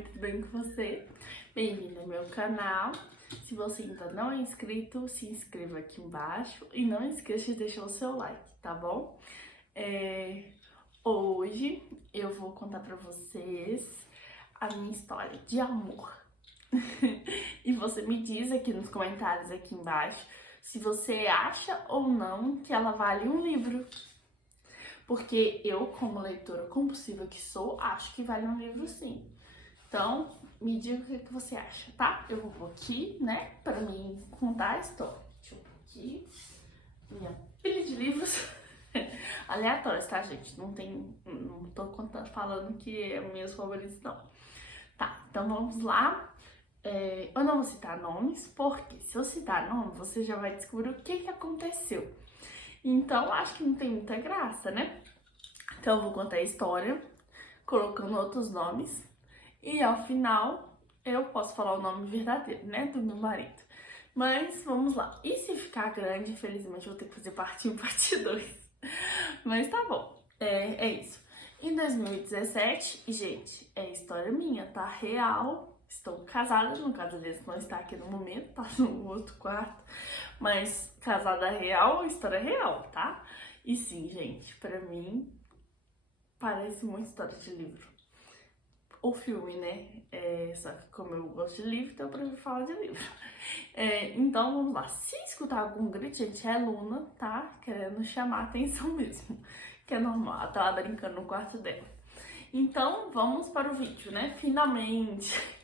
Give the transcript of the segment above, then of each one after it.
Oi, tudo bem com você? Bem-vindo ao meu canal. Se você ainda não é inscrito, se inscreva aqui embaixo e não esqueça de deixar o seu like, tá bom? Hoje eu vou contar pra vocês a minha história de amor. E você me diz aqui nos comentários aqui embaixo se você acha ou não que ela vale um livro. Porque eu, como leitora compulsiva que sou, acho que vale um livro sim. Então, me diga o que você acha, tá? Eu vou aqui, né, pra mim contar a história. Deixa eu pôr aqui minha pilha de livros aleatórios, tá, gente? Não tô falando que é meus favoritos, não. Tá, então vamos lá. Eu não vou citar nomes, porque se eu citar nome, você já vai descobrir o que aconteceu. Então, acho que não tem muita graça, né? Então, eu vou contar a história, colocando outros nomes. E ao final, eu posso falar o nome verdadeiro, né? Do meu marido. Mas, vamos lá. E se ficar grande, infelizmente, eu vou ter que fazer parte 1 e parte 2. Mas tá bom. É isso. Em 2017, e gente, é história minha, tá? Real. Estou casada, no caso deles não está aqui no momento, tá no outro quarto. Mas casada real, história real, tá? E sim, gente, pra mim parece muito história de livro. Ou filme, né? Só que como eu gosto de livro, então eu prefiro falar de livro. Então vamos lá. Se escutar algum grito, gente, é a Luna, tá? Querendo chamar a atenção mesmo. Que é normal, ela tá lá brincando no quarto dela. Então vamos para o vídeo, né? Finalmente.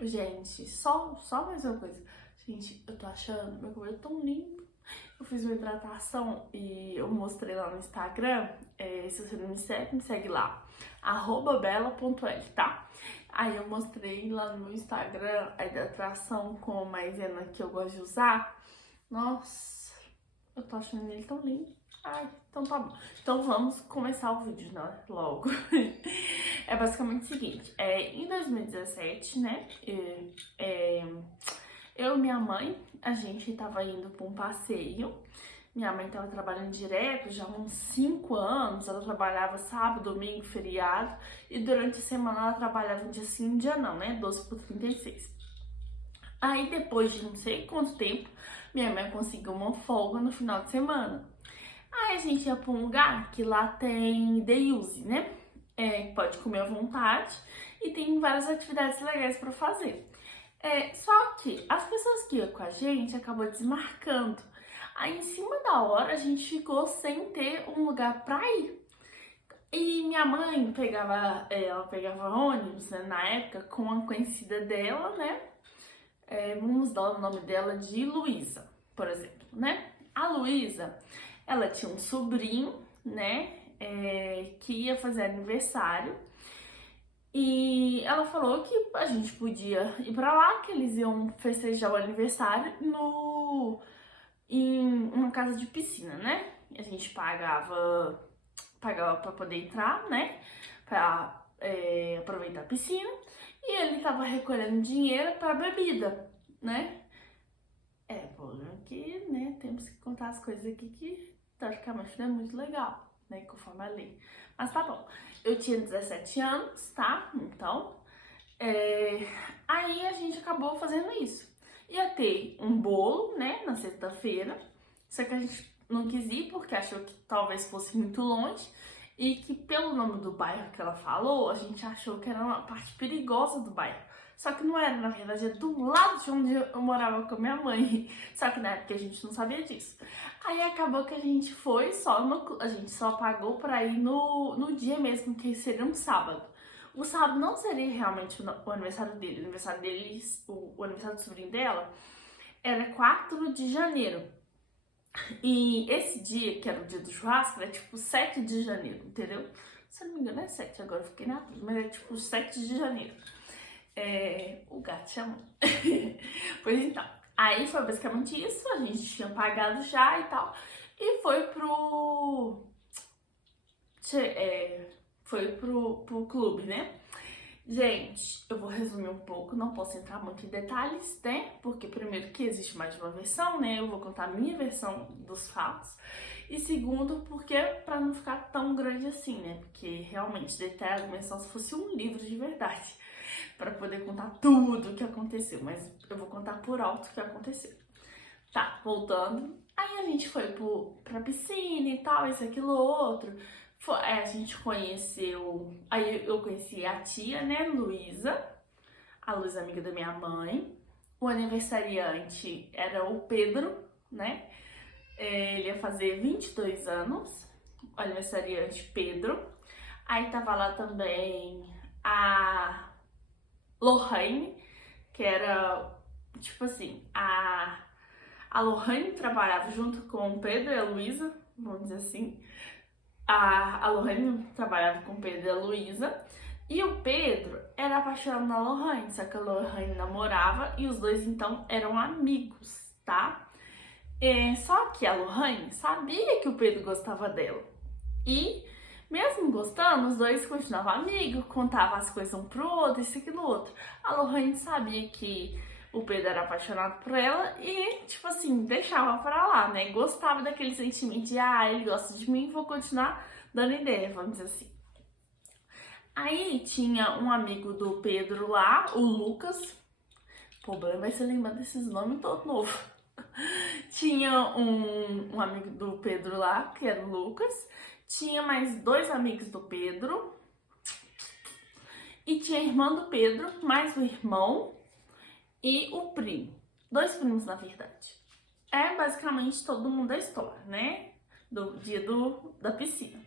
Gente, só mais uma coisa. Gente, eu tô achando meu cabelo tão limpo. Eu fiz uma hidratação e eu mostrei lá no Instagram. Se você não me segue lá. @bela.l, tá? Aí eu mostrei lá no meu Instagram a hidratação com a maisena que eu gosto de usar. Nossa, eu tô achando ele tão lindo. Ai, então tá bom. Então vamos começar o vídeo, né? Logo. É basicamente o seguinte, em 2017, né, eu e minha mãe, a gente tava indo pra um passeio. Minha mãe tava trabalhando direto já há uns 5 anos, ela trabalhava sábado, domingo, feriado, e durante a semana ela trabalhava um dia sim, um dia não, né, 12 por 36. Aí depois de não sei quanto tempo, minha mãe conseguiu uma folga no final de semana. Aí a gente ia pra um lugar que lá tem day use, né? Pode comer à vontade e tem várias atividades legais pra fazer. Só que as pessoas que iam com a gente acabou desmarcando. Aí em cima da hora a gente ficou sem ter um lugar pra ir. E minha mãe ela pegava ônibus, né, na época com uma conhecida dela, né? Vamos dar o nome dela de Luísa, por exemplo, né? A Luísa, ela tinha um sobrinho, né? Que ia fazer aniversário. E ela falou que a gente podia ir pra lá, que eles iam festejar o aniversário em uma casa de piscina, né? A gente pagava pra poder entrar, né? Pra aproveitar a piscina. E ele tava recolhendo dinheiro pra bebida, né? Problema que, né, temos que contar as coisas aqui que, teoricamente, não é muito legal, né, conforme a lei. Mas tá bom. Eu tinha 17 anos, tá? Então, aí a gente acabou fazendo isso. Ia ter um bolo, né, na sexta-feira, só que a gente não quis ir porque achou que talvez fosse muito longe e que pelo nome do bairro que ela falou, a gente achou que era uma parte perigosa do bairro. Só que não era, na verdade, é do lado de onde eu morava com a minha mãe. Só que na época a gente não sabia disso. Aí acabou que a gente foi a gente só pagou pra ir no dia mesmo, que seria um sábado. O sábado não seria realmente o aniversário dele. O aniversário deles, o aniversário do sobrinho dela, era 4 de janeiro. E esse dia, que era o dia do churrasco, era tipo 7 de janeiro, entendeu? Se eu não me engano é 7, agora eu fiquei na dúvida, mas é tipo 7 de janeiro. O gato chamou. Pois então, aí foi basicamente isso, a gente tinha pagado já e tal, e foi pro clube, né? Gente, eu vou resumir um pouco, não posso entrar muito em detalhes, né? Porque primeiro que existe mais de uma versão, né? Eu vou contar a minha versão dos fatos. E segundo, porque para não ficar tão grande assim, né? Porque realmente detalhe a menção se fosse um livro de verdade, para poder contar tudo o que aconteceu, mas eu vou contar por alto o que aconteceu. Tá, voltando. Aí a gente foi pra piscina e tal, isso, aquilo, outro. A gente conheceu. Aí eu conheci a tia, né, Luísa. A Luísa, amiga da minha mãe. O aniversariante era o Pedro, né? Ele ia fazer 22 anos. O aniversariante Pedro. Aí tava lá também a Lohane, que era tipo assim, a Lohane trabalhava junto com o Pedro e a Luísa, vamos dizer assim. A Lohane trabalhava com o Pedro e a Luísa. E o Pedro era apaixonado na Lohane, só que a Lohane namorava e os dois então eram amigos, tá? Só que a Lohane sabia que o Pedro gostava dela. E mesmo gostando, os dois continuavam amigos, contavam as coisas um pro outro, isso aqui no outro. A Lohane sabia que o Pedro era apaixonado por ela e, tipo assim, deixava pra lá, né? Gostava daquele sentimento de, ele gosta de mim, vou continuar dando ideia, vamos dizer assim. Aí tinha um amigo do Pedro lá, o Lucas. O problema é se lembrar desses nomes todo novo. Tinha um amigo do Pedro lá, que era o Lucas. Tinha mais dois amigos do Pedro. E tinha a irmã do Pedro, mais o irmão e o primo. Dois primos, na verdade. É basicamente todo mundo da história, né? Do dia da piscina.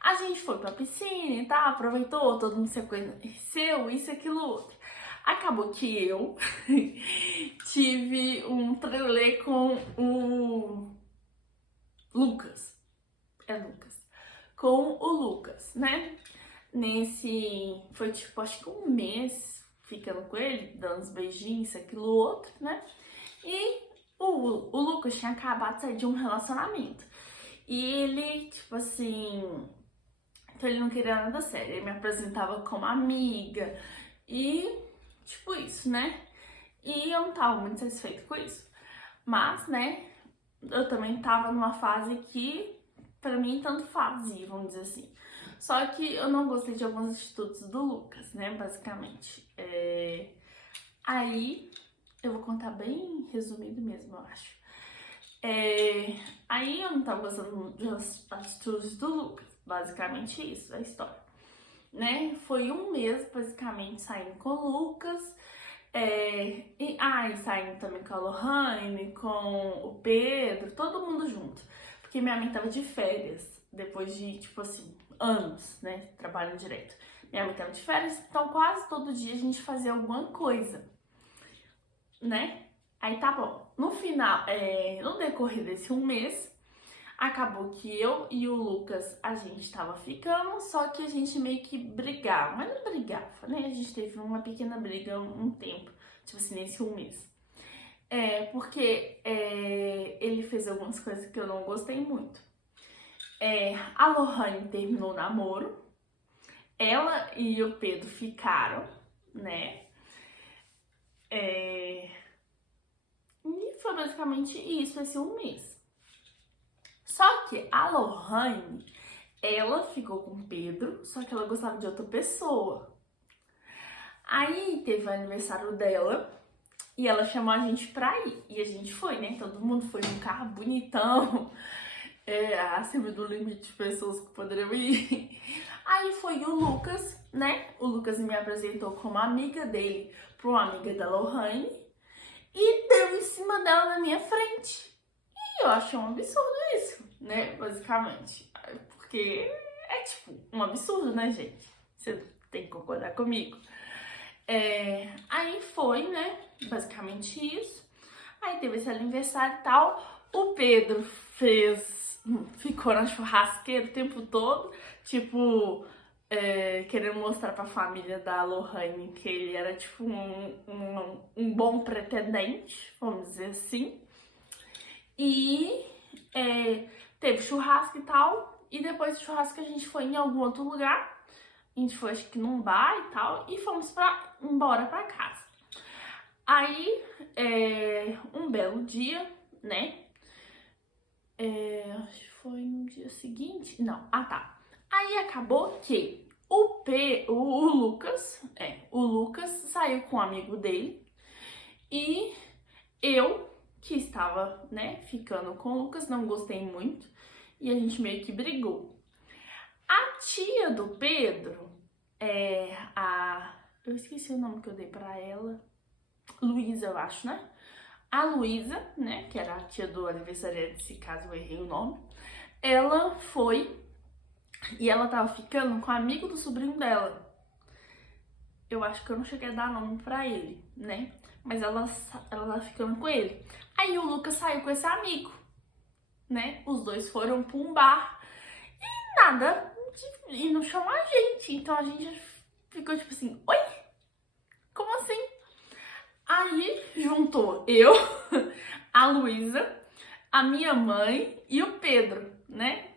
A gente foi pra piscina e tal, aproveitou, todo mundo se conheceu, isso, aquilo, outro. Acabou que eu tive um trelê com o Lucas. É Lucas. Com o Lucas, né? Foi tipo, acho que um mês ficando com ele, dando uns beijinhos, isso, aquilo, outro, né? E o Lucas tinha acabado de sair de um relacionamento. E ele, tipo assim, então ele não queria nada sério. Ele me apresentava como amiga e, tipo, isso, né? E eu não tava muito satisfeita com isso. Mas, né, eu também tava numa fase que, pra mim, tanto fazia, vamos dizer assim. Só que eu não gostei de algumas atitudes do Lucas, né, basicamente. Aí, eu vou contar bem resumido mesmo, eu acho. Aí eu não tava gostando das atitudes do Lucas, basicamente isso, a história, né? Foi um mês, basicamente, saindo com o Lucas, e saindo também com a Lohane, com o Pedro, todo mundo junto, porque minha mãe tava de férias, depois de, tipo assim, anos, né, trabalhando direto. Minha mãe tava de férias, então quase todo dia a gente fazia alguma coisa, né? Aí tá bom. No final, no decorrer desse um mês, acabou que eu e o Lucas, a gente tava ficando, só que a gente meio que brigava. Mas não brigava, né? A gente teve uma pequena briga um tempo, tipo assim, nesse um mês. Porque ele fez algumas coisas que eu não gostei muito. A Lohane terminou o namoro, ela e o Pedro ficaram, né? E foi basicamente isso, esse um mês. Só que a Lohane, ela ficou com o Pedro, só que ela gostava de outra pessoa. Aí teve o aniversário dela e ela chamou a gente pra ir. E a gente foi, né? Todo mundo foi num carro bonitão, acima do limite de pessoas que poderiam ir. Aí foi o Lucas, né? O Lucas me apresentou como amiga dele pra uma amiga da Lohane e deu em cima dela na minha frente. E eu achei um absurdo isso, né? Basicamente. Porque é tipo um absurdo, né, gente? Você tem que concordar comigo. Aí foi, né? Basicamente isso. Aí teve esse aniversário e tal. O Pedro ficou na churrasqueira o tempo todo, tipo, querendo mostrar pra família da Lohane que ele era tipo um bom pretendente, vamos dizer assim. E teve churrasco e tal. E depois do churrasco a gente foi em algum outro lugar A gente foi, acho que num bar e tal, e fomos embora pra casa. Aí, um belo dia, né? Acho que foi no dia seguinte. Não, tá. Aí acabou que o Lucas saiu com um amigo dele e eu, que estava, né, ficando com o Lucas, não gostei muito e a gente meio que brigou. A tia do Pedro, eu esqueci o nome que eu dei pra ela, Luísa, eu acho, né? A Luísa, né, que era a tia do aniversariante, se caso eu errei o nome, ela foi e ela tava ficando com o amigo do sobrinho dela. Eu acho que eu não cheguei a dar nome pra ele, né? Mas ela tava ficando com ele. Aí o Lucas saiu com esse amigo, né? Os dois foram pra um bar e nada, e não chamou a gente. Então a gente ficou tipo assim, oi? Como assim? Aí juntou eu, a Luísa, a minha mãe e o Pedro, né?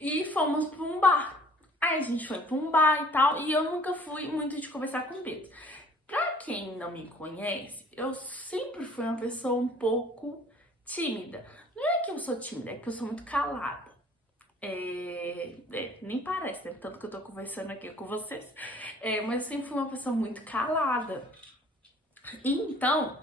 E fomos pra um bar. Aí a gente foi pra um bar e tal, e eu nunca fui muito de conversar com o Pedro. Pra quem não me conhece, eu sempre fui uma pessoa um pouco tímida. Não é que eu sou tímida, é que eu sou muito calada. Nem parece, né? Tanto que eu tô conversando aqui com vocês. Mas eu sempre fui uma pessoa muito calada. Então,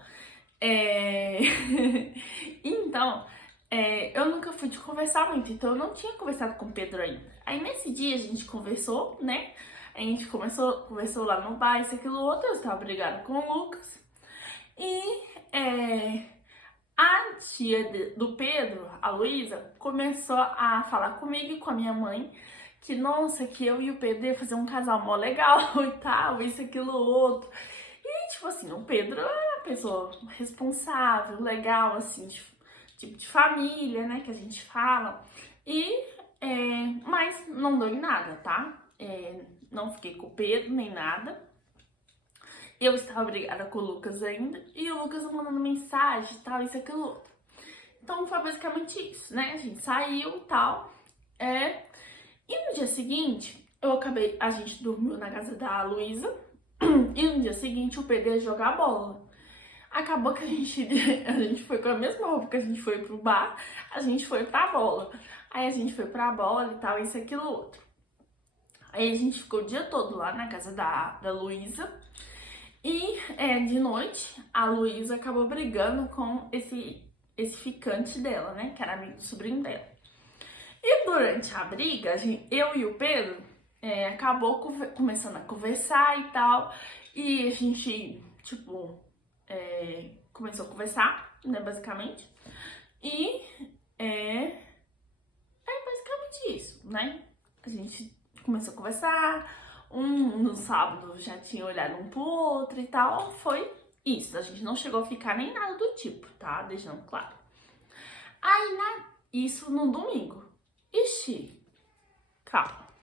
eu nunca fui de conversar muito, então eu não tinha conversado com o Pedro ainda. Aí nesse dia a gente conversou, né? A gente conversou lá no bar, isso, aquilo, outro. Eu estava brigada com o Lucas. E a tia do Pedro, a Luísa, começou a falar comigo e com a minha mãe que, nossa, que eu e o Pedro ia fazer um casal mó legal e tal, isso, aquilo, outro. E, tipo assim, o Pedro é uma pessoa responsável, legal, assim, tipo de família, né, que a gente fala. Mas não deu em nada, tá? Não fiquei com o Pedro, nem nada. Eu estava brigada com o Lucas ainda, e o Lucas mandando mensagem e tal, isso, aquilo, outro. Então foi basicamente isso, né? A gente saiu e tal. E no dia seguinte, a gente dormiu na casa da Luísa, e no dia seguinte o Pedro ia jogar bola. Acabou que a gente foi com a mesma roupa que a gente foi pro bar, a gente foi pra bola. Aí a gente foi pra bola e tal, isso, aquilo, outro. Aí a gente ficou o dia todo lá na casa da Luísa. E de noite, a Luísa acabou brigando com esse ficante dela, né? Que era amigo do sobrinho dela. E durante a briga, eu e o Pedro acabou começando a conversar e tal. E a gente, tipo, começou a conversar, né? Basicamente. E é basicamente isso, né? A gente começou a conversar. No sábado já tinha olhado um pro outro e tal. Foi isso. A gente não chegou a ficar nem nada do tipo, tá? Deixando claro. Aí, isso no domingo. Ixi, calma.